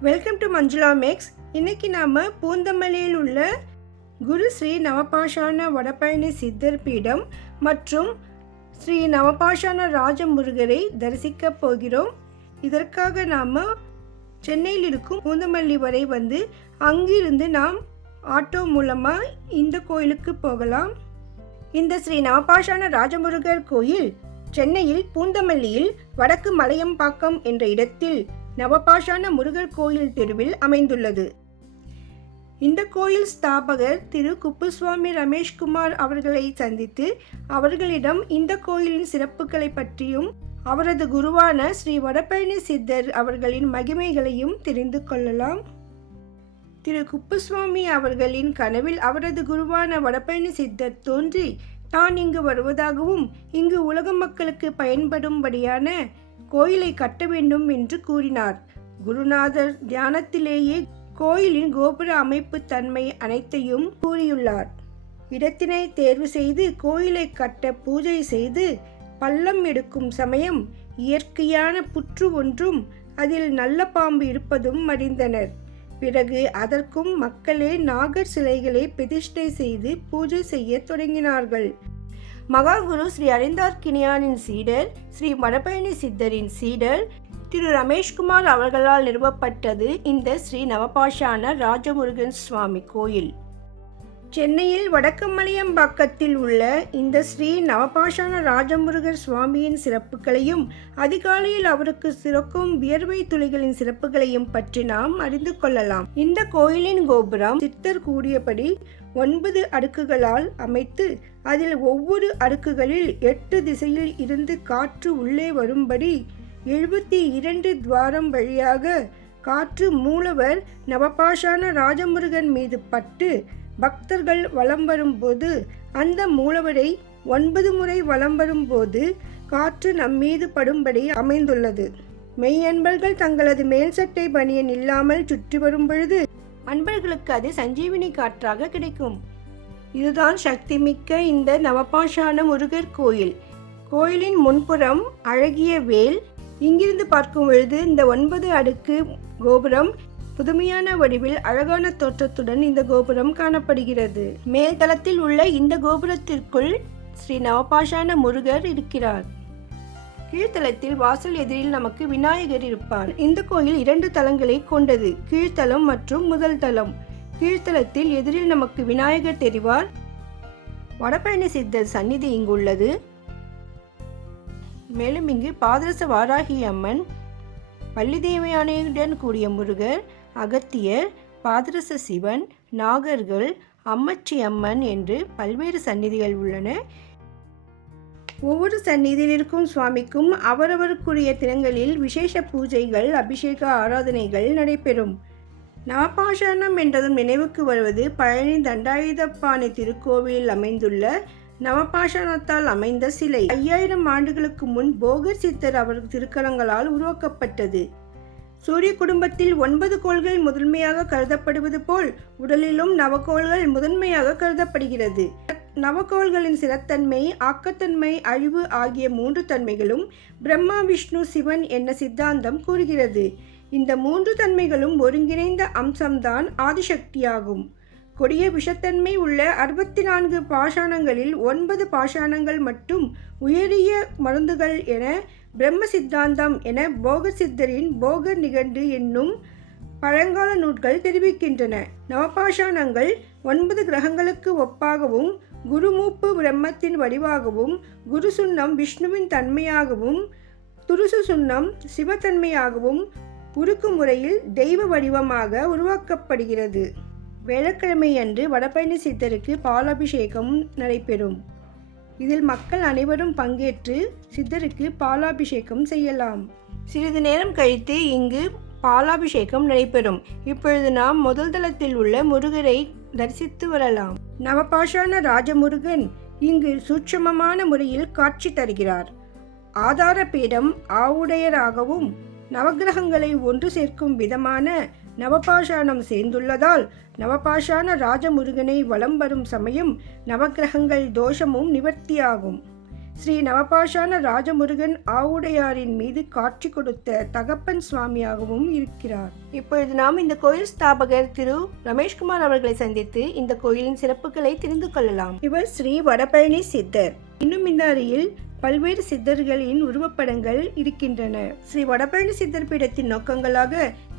Welcome to Manjula maths இன்னைக்கு நாம் பூந்தமல்லியில் உள்ள குரு ஸ்ரீ நவபாஷான வடபழனி சித்தர் பீடம் மற்றும் ஸ்ரீ நவபாஷான ராஜமுருகரை தரிசிக்கப் போகிறோம். இதற்காக நாம் சென்னையில் இருக்கும் பூந்தமல்லி வரை வந்து அங்கிருந்து நாம் ஆட்டோ மூலமாக இந்த கோயிலுக்கு போகலாம். இந்த ஸ்ரீ நவபாஷான ராஜமுருகர் கோயில் சென்னையில் பூந்தமல்லியில் வடக்கு மலையம்பாக்கம் என்ற இடத்தில் நவபாஷான முருகர் கோயில் தெருவில் அமைந்துள்ளது. இந்த கோயில் ஸ்தாபகர் திரு குப்புசுவாமி ரமேஷ்குமார் அவர்களை சந்தித்து அவர்களிடம் இந்த கோயிலின் சிறப்புகளை பற்றியும் அவரது குருவான ஸ்ரீ வடபழனி சித்தர் அவர்களின் மகிமைகளையும் தெரிந்து கொள்ளலாம். திரு குப்புசுவாமி அவர்களின் கனவில் அவரது குருவான வடபழனி சித்தர் தோன்றி தான் இங்கு வருவதாகவும் இங்கு உலக மக்களுக்கு பயன்படும்படியான கோயிலை கட்ட வேண்டும் என்று கூறினார். குருநாதர் தியானத்திலேயே கோயிலின் கோபுர அமைப்பு தன்மை அனைத்தையும் கூறியுள்ளார். இடத்தினை தேர்வு செய்து கோயிலை கட்ட பூஜை செய்து பள்ளம் எடுக்கும் சமயம் இயற்கையான புற்று ஒன்றும் அதில் நல்ல பாம்பு இருப்பதும் அறிந்தனர். பிறகு அதற்கும் மக்களே நாகர் சிலைகளை பிரதிஷ்டை செய்து பூஜை செய்ய தொடங்கினார்கள். மகாகுரு ஸ்ரீ அரிந்தார் கினியானின் சீடர் ஸ்ரீ வடபழனி சித்தரின் சீடர் திரு ரமேஷ்குமார் அவர்களால் நிறுவப்பட்டது இந்த ஸ்ரீ நவபாஷான ராஜமுருகன் சுவாமி கோயில். சென்னையில் வடக்கமலையம்பாக்கத்தில் உள்ள இந்த ஸ்ரீ நவபாஷான ராஜமுருகர் சுவாமியின் சிறப்புகளையும் அதிகாலையில் அவருக்கு சிறக்கும் வியர்வை துளிகளின் சிறப்புகளையும் பற்றி நாம் அறிந்து கொள்ளலாம். இந்த கோயிலின் கோபுரம் சித்தர் கூடியபடி ஒன்பது அடுக்குகளால் அமைத்து அதில் ஒவ்வொரு அடுக்குகளில் எட்டு திசையில் இருந்து காற்று உள்ளே வரும்படி எழுபத்தி இரண்டு துவாரம் வழியாக காற்று மூலவர் நவபாஷான ராஜமுருகன் மீது பட்டு பக்தர்கள் வலம் வரும்போது அந்த மூலவரை ஒன்பது முறை வலம் வரும்போது காற்று நம்மீது படும்படி அமைந்துள்ளது. மெய்யன்பர்கள் தங்களது மேல் சட்டை இல்லாமல் சுற்றி வரும் பொழுது அன்பர்களுக்கு அது சஞ்சீவினி காற்றாக கிடைக்கும். இதுதான் சக்தி மிக்க இந்த நவபாஷான முருகர் கோயில். கோயிலின் முன்புறம் அழகிய வேல் இங்கிருந்து பார்க்கும் பொழுது இந்த ஒன்பது அடுக்கு கோபுரம் புதுமையான வடிவில் அழகான தோற்றத்துடன் இந்த கோபுரம் காணப்படுகிறது. மேல்தளத்தில் உள்ள இந்த கோபுரத்திற்குள் ஸ்ரீ நவபாஷான முருகர் இருக்கிறார். கீழ்த்தளத்தில் வாசல் எதிரில் நமக்கு விநாயகர் இருப்பார். இந்த கோயில் இரண்டு தலங்களை கொண்டது கீழ்த்தலம் மற்றும் முதல் தலம் கீழ்த்தலத்தில் எதிரில் நமக்கு விநாயகர் தெரிவார். வடபழனி சித்தர் சந்நிதி இங்குள்ளது மேலும் இங்கு பாதரச வாராகி அம்மன் பள்ளிதேவயானையுடன் கூடிய முருகர் அகத்தியர் பாதரச சிவன் நாகர்கள் அம்மச்சி அம்மன் என்று பல்வேறு சந்நிதிகள் உள்ளன. ஒவ்வொரு சந்நிதியில் இருக்கும் சுவாமிக்கும் அவரவருக்குரிய தினங்களில் விசேஷ பூஜைகள் அபிஷேக ஆராதனைகள் நடைபெறும். நவபாஷாணம் என்றதும் நினைவுக்கு வருவது பழனி தண்டாயுதப்பானை திருக்கோவிலில் அமைந்துள்ள நவபாஷாணத்தால் அமைந்த சிலை. ஐயாயிரம் ஆண்டுகளுக்கு முன் போகர் சித்தர் அவர் திருக்கரங்களால் உருவாக்கப்பட்டது. சூரிய குடும்பத்தில் ஒன்பது கோள்கள் முதன்மையாக கருதப்படுவது போல் உடலிலும் நவகோள்கள் முதன்மையாக கருதப்படுகிறது. நவகோள்களின் சிறத்தன்மை ஆக்கத்தன்மை அழிவு ஆகிய மூன்று தன்மைகளும் பிரம்மா விஷ்ணு சிவன் என்ன சித்தாந்தம் கூறுகிறது. இந்த மூன்று தன்மைகளும் ஒருங்கிணைந்த அம்சம்தான் ஆதிசக்தியாகும். கொடிய விஷத்தன்மை உள்ள அறுபத்தி நான்கு பாஷாணங்களில் ஒன்பது பாஷாணங்கள் மட்டும் உயரிய மருந்துகள் என பிரம்ம சித்தாந்தம் என போகர் சித்தரின் போகர் நிகண்டு என்னும் பழங்கால நூல்கள் தெரிவிக்கின்றன. நவபாஷாணங்கள் ஒன்பது கிரகங்களுக்கு ஒப்பாகவும் குருமூப்பு பிரம்மத்தின் வடிவாகவும் குரு சுண்ணம் விஷ்ணுவின் தன்மையாகவும் துருசு சுண்ணம் சிவத்தன்மையாகவும் உருக்கு முறையில் தெய்வ வடிவமாக உருவாக்கப்படுகிறது. வேளக்கிழமை அன்று வடபழனி சித்தருக்கு பாலாபிஷேகம் நடைபெறும். இதில் மக்கள் அனைவரும் பங்கேற்று சித்தருக்கு பாலாபிஷேகம் செய்யலாம். சிறிது நேரம் கழித்து இங்கு பாலாபிஷேகம் நடைபெறும். இப்பொழுது நாம் முதல் தளத்தில் உள்ள முருகரை தரிசித்து வரலாம். நவபாஷான ராஜமுருகன் இங்கு சூட்சமமான முறையில் காட்சி தருகிறார். ஆதார பீடம் ஆவுடையராகவும் நவகிரகங்களை ஒன்று சேர்க்கும் விதமான நவபாஷாணம் சேர்ந்துள்ளதால் நவபாஷான ராஜமுருகனை வலம் வரும் சமயம் நவகிரகங்கள் தோஷமும் நிவர்த்தியாகும். ஸ்ரீ நவபாஷான ராஜமுருகன் ஆவுடையாரின் மீது காட்சி கொடுத்த தகப்பன் சுவாமியாகவும் இருக்கிறார். இப்பொழுது நாம் இந்த கோயில் ஸ்தாபகர் திரு ரமேஷ்குமார் அவர்களை சந்தித்து இந்த கோயிலின் சிறப்புகளை தெரிந்து கொள்ளலாம். இவர் ஸ்ரீ வடபழனி சித்தர். இன்னும் இந்த அறையில் பல்வேறு சித்தர்களின் உருவப்படங்கள் இருக்கின்றன. ஸ்ரீ வடபழனி சித்தர் பீடத்தின் நோக்கங்களாக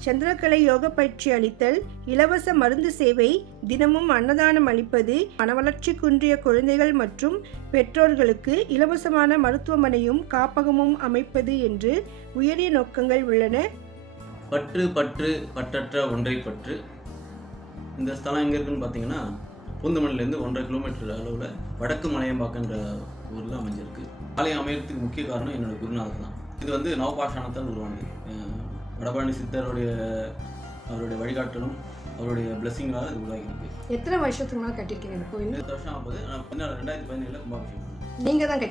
சந்திரகலை யோக பயிற்சி அளித்தல் இலவச மருந்து சேவை தினமும் அன்னதானம் அளிப்பது மனவளர்ச்சி குன்றிய குழந்தைகள் மற்றும் பெற்றோர்களுக்கு இலவசமான மருத்துவமனையும் காப்பகமும் அமைப்பது என்று உயரிய நோக்கங்கள் உள்ளன. பற்று பற்று பற்றற்ற ஒன்றை பற்று. இந்த ஸ்தலம் எங்கே இருக்குன்னு பார்த்தீங்கன்னா பூந்தமல்லிலேருந்து ஒன்றரை கிலோமீட்டர் அளவில் வடக்கு மலையம்பாக்கன்ற ஊரில் அமைஞ்சிருக்கு. ஆலயம் அமையறதுக்கு முக்கிய காரணம் என்னோட குருநாதர் தான். இது வந்து நவபாஷாணத்தால் உருவானது. வடபழனி சித்தருடைய அவருடைய வழிகாட்டலும் அவருடைய பிளெஸிங்களால் இது உருவாகியிருக்கு. எத்தனை வருஷத்துக்கு முன்னாடி கட்டிருக்கீங்க இந்த கோயில்? வருஷம் ஆகுது பின்னால் ரெண்டாயிரத்தி பதினேழில் கும்பாபிஷேகம் நீங்க தான்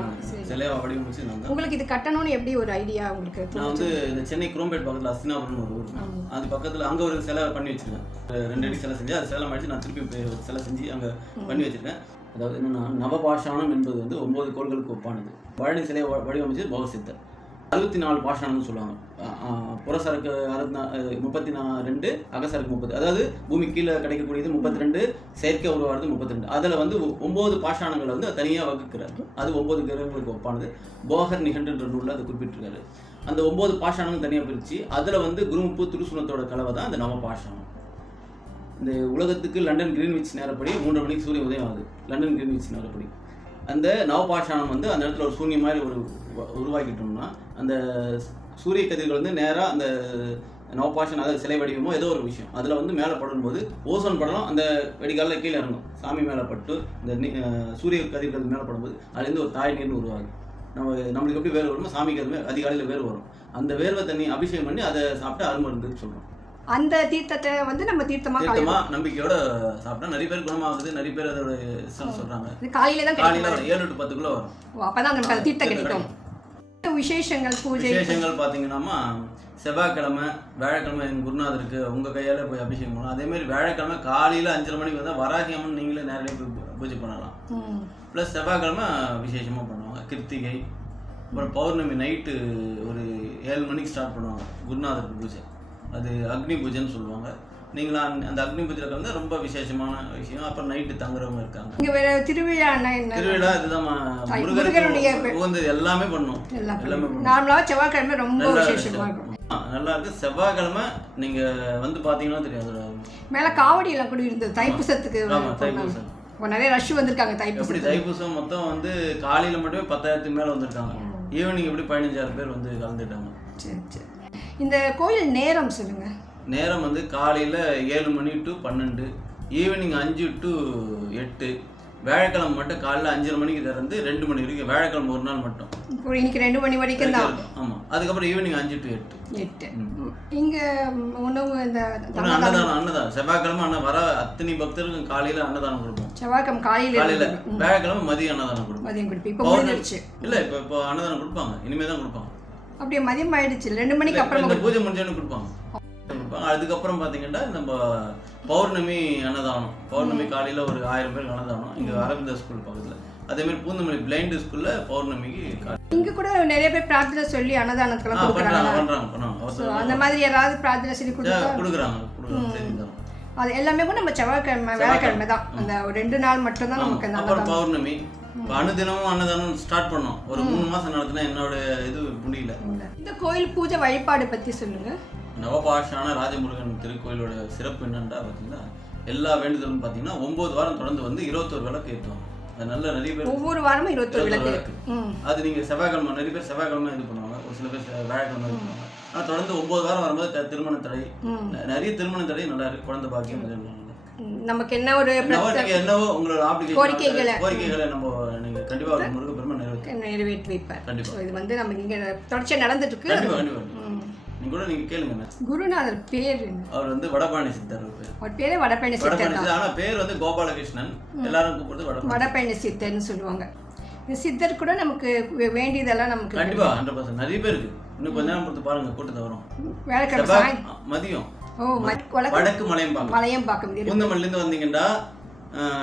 ஆமா. சிலையை வடிவமைச்சு நான் உங்களுக்கு இது கட்டணும்னு எப்படி ஒரு ஐடியா உங்களுக்கு நான் வந்து இந்த சென்னை குரோம்பேட் பக்கத்தில் அஸ்தினாபுரம் ஒரு ஊர். அது பக்கத்தில் அங்கே ஒரு சிலை பண்ணி வச்சிருக்கேன். ரெண்டு அடி சிலை செஞ்சு அது சிலை மாடிச்சு நான் திருப்பி சிலை செஞ்சு அங்கே பண்ணி வச்சிருக்கேன். அதாவது என்னன்னா நவபாஷாணம் என்பது வந்து ஒன்பது கோள்களுக்கு ஒப்பானது. பழனி சிலையை வ- வடிவமைச்சது பவசித்தர். அறுபத்தி நாலு பாஷாணம்னு சொல்லுவாங்க. புறசரக்கு அறுபத்தி நா முப்பத்தி நா ரெண்டு அகசரக்கு முப்பது. அதாவது பூமி கீழே கிடைக்கக்கூடியது முப்பத்தி ரெண்டு செயற்கை உருவாகிறது முப்பத்தி ரெண்டு அதில் வந்து ஒ- ஒன்பது பாஷாணங்களை வந்து தனியாக வகுக்கிறார். அது ஒம்பது கிரகங்களுக்கு ஒப்பானது. போகர் நிகழ்ன்ற நூலில் அதை குறிப்பிட்டிருக்காரு. அந்த ஒம்பது பாஷாணங்கள் தனியாக பிரித்து அதில் வந்து குருமுப்பு திருசுனத்தோட கலவை தான் அந்த நவ பாஷாணம் இந்த உலகத்துக்கு லண்டன் கிரீன்விச் நேரப்படி மூன்றரை மணிக்கு சூரிய உதயம் ஆகுது லண்டன் கிரீன்விச் நேரப்படி. அந்த நவபாஷாணம் வந்து அந்த இடத்துல ஒரு சூன்ய மாதிரி ஒரு உருவாக்கிட்டோம்னா அந்த சூரிய கதிர்கள் வந்து நேராக அந்த நவபாஷன் அதாவது சிலை வடிவமோ ஏதோ ஒரு விஷயம். அதில் வந்து மேலே படும்போது ஓசோன் படலம் அந்த வெடிகாலில் கீழே இறங்கும். சாமி மேலே பட்டு இந்த சூரிய கதிர்கள் மேலே படும்போது அதுலேருந்து ஒரு தாய் நீர்னு உருவாகும் நம்ம நம்மளுக்கு எப்படி வேர்வை வருமோ சாமிக்கு அதுவே அதிகாலையில் வேர்வை வரும். அந்த வேர்வை தண்ணி அபிஷேகம் பண்ணி அதை சாப்பிட்டு அருமருந்துன்னு சொல்கிறோம் அந்த தீர்த்தத்தை வந்து நம்ம தீர்த்தமா தீர்த்தமா நம்பிக்கையோட சாப்பிட்டா நிறைய பேர் குணமாகுது நிறைய பேர் அதோட சொல்றாங்க. காலையில தான் காலையில ஏழு டு பத்து கிலோ வரும் அப்பதான் நமக்கு அந்த தீர்த்தம் கிடைக்கும். விசேஷங்கள் பூஜை. விசேஷங்கள் பார்த்தீங்கன்னா செவ்வாய்க்கிழமை வியாழக்கிழமை எங்கள் குருநாதருக்கு உங்கள் கையால் போய் அபிஷேகம் பண்ணலாம். அதே மாதிரி வியாழக்கிழமை காலையில் அஞ்சரை மணிக்கு வந்தால் வராகி அம்மன் நீங்களே நேரடியாக போய் பூஜை பண்ணலாம். ப்ளஸ் செவ்வாய்க்கிழமை விசேஷமாக பண்ணுவாங்க. கிருத்திகை அப்புறம் பௌர்ணமி நைட்டு ஒரு ஏழு மணிக்கு ஸ்டார்ட் பண்ணுவாங்க குருநாதருக்கு பூஜை. அது அக்னி பூஜைன்னு சொல்லுவாங்க. நீங்களா அந்த அக்னி பூஜையில் கலந்து ரொம்ப விசேஷமான விஷயம். அப்புறம் நைட்டு தங்குறவங்க இருக்காங்க. இங்க வேற திருவிழான்னா என்ன திருவிழா இதுதான் முருகனுடைய உகந்தது. எல்லாமே பண்ணும் எல்லாம் எல்லாமே பண்ணுவோம். நார்மலா செவ்வாய்க்கிழமை ரொம்ப நல்லா விசேஷமா இருக்கும். ஆ, நல்லா இருக்கு. செவ்வாய்க்கிழமை நீங்க வந்து பாத்தீங்கன்னா தெரியும் அதோட மேல காவடி எல்லாம் கூட இருந்தது. தைப்பூசத்துக்கு ஆமா. தைப்பூசம். இப்போ நிறைய ரஷ் வந்திருக்காங்க எப்படி தைப்பூசத்துக்கு தைப்பூசம் மொத்தம் வந்து காலையில மட்டுமே பத்தாயிரத்துக்கு மேல வந்திருக்காங்க. ஈவினிங் எப்படி பதினஞ்சாயிரம் பேர் வந்து கலந்துட்டாங்க சரி சரி. இந்த கோயில் நேரம் சொல்லுங்க. நேரம் வந்து காலையில ஏழு மணி டு பன்னெண்டு ஈவினிங் அஞ்சு டு எட்டு வியாழக்கிழமை மட்டும் காலைல அஞ்சரை மணிக்கு திறந்து ரெண்டு மணி வரைக்கும் வியாழக்கிழமை ஒரு நாள் மட்டும். இப்போ இன்னைக்கு ரெண்டு மணி வரைக்கும் தான். இருக்கும். ஆமா. அதுக்கப்புறம் ஈவினிங் அஞ்சு டு எட்டு. எட்டு. இங்க உணவு இந்த அன்னதானம் அன்னதானம். செவ்வாய்க்கிழமை அண்ணன் வர அத்தனை பக்தருக்கும் காலையில அன்னதானம் கொடுப்போம். செவ்வாய்க்கிழமை காலையில காலையில வியாழக்கிழமை மதியம் அன்னதானம் கொடுப்போம். மதியம் கொடுப்போம். இப்போ முடிஞ்சிருச்சு. இல்ல இப்போ இப்போ அன்னதானம் கொடுப்பாங்க. இனிமே தான் கொடுப்பாங்க. அப்படியே மதியம் ஆயிடுச்சு. ரெண்டு மணிக்கு அப்புறம் இந்த பூஜை முடிஞ்சோன்னு கொடுப்பாங்க. அதுக்கப்புறம் பாத்தீங்கன்னா நம்ம பௌர்ணமி அன்னதானம். பௌர்ணமி காலையில ஒரு ஆயிரம் பேருக்கு அன்னதானம். இங்க அரவிந்தா ஸ்கூல் பக்கத்துல. அதே மாதிரி பூந்தமல்லி பிளைண்ட் ஸ்கூல்ல பௌர்ணமிக்கு இங்க கூட நிறைய பேர் பிரார்த்தனை சொல்லி பண்றாங்க கொடுக்குறாங்க. பண்றாங்க அந்த மாதிரி யாராவது பிரார்த்தனை சொல்லி கொடுத்தா கொடுக்குறாங்க அது எல்லாமே கூட நம்ம செவ்வாய்க்கிழமை வியாழக்கிழமை தான் அந்த ரெண்டு நாள் மட்டும்தான் நமக்கு அந்த பௌர்ணமி இப்போ அனுதினமும் அன்னதானம் ஸ்டார்ட் பண்ணோம். ஒரு மூணு மாசம் நடத்தினா என்னோட இது முடியல. இந்த கோயில் பூஜை வழிபாடு பத்தி சொல்லுங்க. நவபாஷான ராஜமுருகன் திருக்கோயிலோட சிறப்பு என்னன்றா பார்த்தீங்கன்னா எல்லா வேண்டுதலும் பார்த்தீங்கன்னா ஒன்பது வாரம் தொடர்ந்து வந்து இருபத்தோரு விளக்கு ஏற்றுவாங்க அது நல்ல நிறைய பேர் ஒவ்வொரு வாரமும் இருபத்தொரு விளக்கு. அது நீங்கள் செவ்வாய்க்கிழமை நிறைய பேர் செவ்வாய்க்கிழமை இது பண்ணுவாங்க. ஒரு சில பேர் வியாழக்கிழமை இது பண்ணுவாங்க. ஆனால் தொடர்ந்து ஒன்பது வாரம் வரும்போது திருமண தடை. நிறைய திருமண தடை நல்லா இருக்கு. குழந்தை பாக்கியம் நமக்கு என்ன ஒரு என்னவோ உங்களோட கோரிக்கைகளை. கோரிக்கைகளை நம்ம நீங்க கண்டிப்பா ஒரு முருகப்பெருமை நிறைவேற்று நிறைவேற்றி வைப்பார் கண்டிப்பா. ஸோ இது வந்து நம்ம இங்க தொடர்ச்சியா நடந்துட்டு இருக்கு கூட கேளுங்க குருநாதர் பேர். அவர் வந்து வடபாணி சித்தர் அவர் பேர். வடபழனி சித்தர் வடபாணி தான். சித்தர். ஆனா பேர் வந்து கோபாலகிருஷ்ணன். எல்லாரும் கூப்பிடுறது வடபாணி வடபழனி சித்தர்னு சொல்லுவாங்க. இந்த சித்தர் கூட நமக்கு வேண்டியதெல்லாம் நமக்கு கண்டிப்பா ஹண்ட்ரட் பர்சன்ட் நிறைய பேர் இருக்கு இன்னும் கொஞ்ச நேரம் பொறுத்து பாருங்க கூட்டத்தை வரும். வேலைக்கிழமை மதியம். வடக்கு மலையம்பாங்க மலையம் பார்க்க முடியும் பூந்தமல்லில இருந்து வந்தீங்கன்னா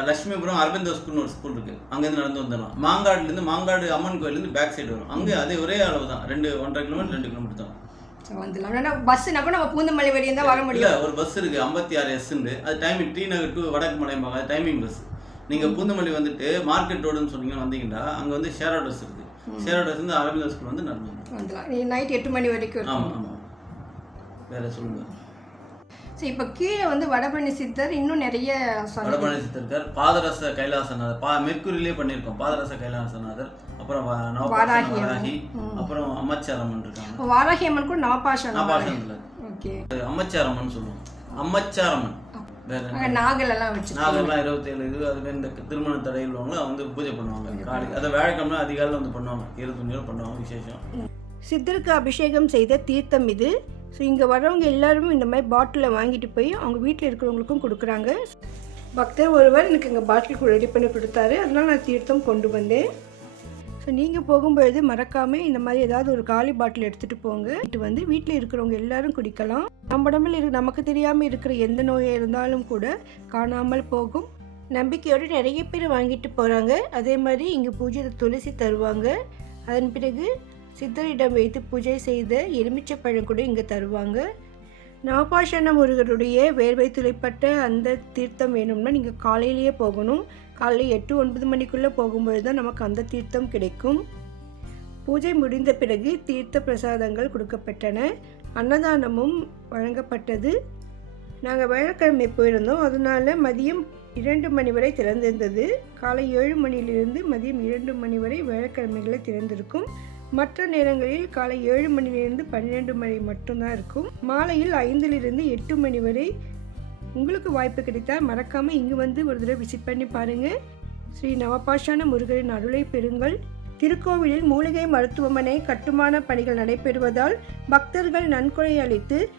லட்சுமிபுரம் அரவிந்தோ ஸ்கூல்னு ஒரு ஸ்கூல் இருக்குது அங்கேருந்து நடந்து வந்துடலாம். மாங்காடுலேருந்து மாங்காடு அம்மன் கோயிலேருந்து பேக் சைடு வரும். அங்கே அதே ஒரே அளவு தான். ரெண்டு ஒன்றரை கிலோமீட்டர் ரெண்டு கிலோமீட்டர் தான். வந்துடலாம். பஸ்ஸுனா கூட நம்ம பூந்தமல்லி தான் வர முடியும். ஒரு பஸ் இருக்குது ஐம்பத்தி ஆறு எஸ்ன்னு அது டைமிங் டி நகர் டு வடக்கு மலையம்பாங்க அது டைமிங் பஸ் நீங்கள் பூந்தமல்லி வந்துட்டு மார்க்கெட் ரோடுன்னு சொன்னீங்கன்னா வந்தீங்கன்னா அங்கே வந்து ஷேர் ஆட்டோஸ் இருக்குது ஷேர் ஆட்டோஸ் வந்து அரவிந்தோ ஸ்கூல் வந்து நடந்து வந்துடலாம். நைட் எட்டு மணி வரைக்கும் ஆமாம் ஆமாம் வேறு சொல்லுங்கள் ஸோ இப்போ கீழே வந்து வடபழனி சித்தர் இன்னும் நிறைய வடபழனி சித்தர்கார் பாதரச கைலாசநாதர். பா மெர்க்குரிலே பண்ணியிருக்கோம். பாதரச கைலாசநாதர் அப்புறம் நவபாஷான வாராகி அப்புறம் அம்மச்சாரம்மன் இருக்காங்க. வாராகி அம்மன் கூட நவபாஷம் நாபாசனத்தில் ஓகே. அம்மச்சாரம்மன் சொல்லுவோம். அம்மச்சாரம்மன் வேற என்ன? அங்கே நாகல் எல்லாம் வச்சு நாகர்லாம் இருபத்தேழு இது அது இந்த திருமண தடை உள்ளவங்க வந்து பூஜை பண்ணுவாங்க. காலை அதை வியாழக்கிழமை அதிகாலையில் வந்து பண்ணுவாங்க. இருபத்தஞ்சு பண்ணுவாங்க விசேஷம். சித்தருக்கு அபிஷேகம் செய்த தீர்த்தம் இது. ஸோ இங்கே வரவங்க எல்லாருமே இந்த மாதிரி பாட்டிலை வாங்கிட்டு போய் அவங்க வீட்டில் இருக்கிறவங்களுக்கும் கொடுக்குறாங்க. பக்தர் ஒருவர் எனக்கு இங்கே பாட்டில் ரெடி பண்ணி கொடுத்தாரு. அதெல்லாம் நான் தீர்த்தம் கொண்டு வந்தேன். ஸோ நீங்கள் போகும்பொழுது மறக்காமல் இந்த மாதிரி ஏதாவது ஒரு காலி பாட்டில் எடுத்துகிட்டு போங்க. இது வந்து வீட்டில் இருக்கிறவங்க எல்லாரும் குடிக்கலாம். நம்ம உடம்புல இரு நமக்கு தெரியாமல் இருக்கிற எந்த நோயாக இருந்தாலும் கூட காணாமல் போகும். நம்பிக்கையோடு நிறைய பேர் வாங்கிட்டு போகிறாங்க அதே மாதிரி இங்கே பூஜை துளசி தருவாங்க. அதன் பிறகு சித்தரிடம் வைத்து பூஜை செய்த எலுமிச்சைப்பழம் கூட இங்கே தருவாங்க. நவபாஷண முருகருடைய வேர்வை துளைப்பட்ட அந்த தீர்த்தம் வேணும்னா நீங்கள் காலையிலேயே போகணும். காலையில் எட்டு ஒன்பது மணிக்குள்ளே போகும்பொழுது தான் நமக்கு அந்த தீர்த்தம் கிடைக்கும். பூஜை முடிந்த பிறகு தீர்த்த பிரசாதங்கள் கொடுக்கப்பட்டன. அன்னதானமும் வழங்கப்பட்டது. நாங்கள் வியாழக்கிழமை போயிருந்தோம். அதனால் மதியம் இரண்டு மணி வரை திறந்திருந்தது. காலை ஏழு மணியிலிருந்து மதியம் இரண்டு மணி வரை வேளக்கிழமைகளை திறந்திருக்கும். மற்ற நேரங்களில் காலை ஏழு மணியிலிருந்து பன்னிரெண்டு மணி மட்டும்தான் இருக்கும். மாலையில் ஐந்திலிருந்து எட்டு மணி வரை உங்களுக்கு வாய்ப்பு கிடைத்தால் மறக்காமல் இங்கு வந்து ஒரு தடவை விசிட் பண்ணி பாருங்கள் ஸ்ரீ நவபாஷான முருகரின் அருளை பெறுங்கள். திருக்கோவிலில் மூலிகை மருத்துவமனை கட்டுமான பணிகள் நடைபெறுவதால் பக்தர்கள் நன்கொடை அளித்து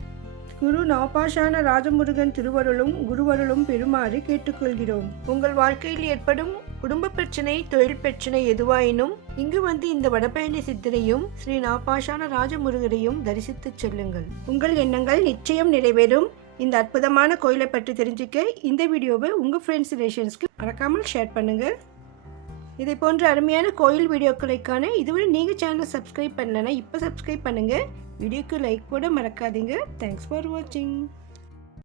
குரு நவபாஷான ராஜமுருகன் திருவருளும் குருவருளும் பெறுமாறு கேட்டுக்கொள்கிறோம். உங்கள் வாழ்க்கையில் ஏற்படும் குடும்ப பிரச்சனை தொழில் பிரச்சனை எதுவாயினும் இங்கு வந்து இந்த வடபழனி சித்தரையும் ஸ்ரீ நாபாஷான ராஜமுருகரையும் தரிசித்துச் செல்லுங்கள். உங்கள் எண்ணங்கள் நிச்சயம் நிறைவேறும். இந்த அற்புதமான கோயிலை பற்றி தெரிஞ்சுக்க இந்த வீடியோவை உங்கள் ஃப்ரெண்ட்ஸ் ரிலேஷன்ஸ்க்கு மறக்காமல் ஷேர் பண்ணுங்கள் இதை போன்ற அருமையான கோயில் வீடியோக்களுக்கான இதுவரை நீங்கள் சேனலை சப்ஸ்கிரைப் பண்ணலன்னா இப்போ சப்ஸ்கிரைப் பண்ணுங்கள் வீடியோக்கு லைக் கூட மறக்காதீங்க. தேங்க்ஸ் ஃபார் வாட்சிங்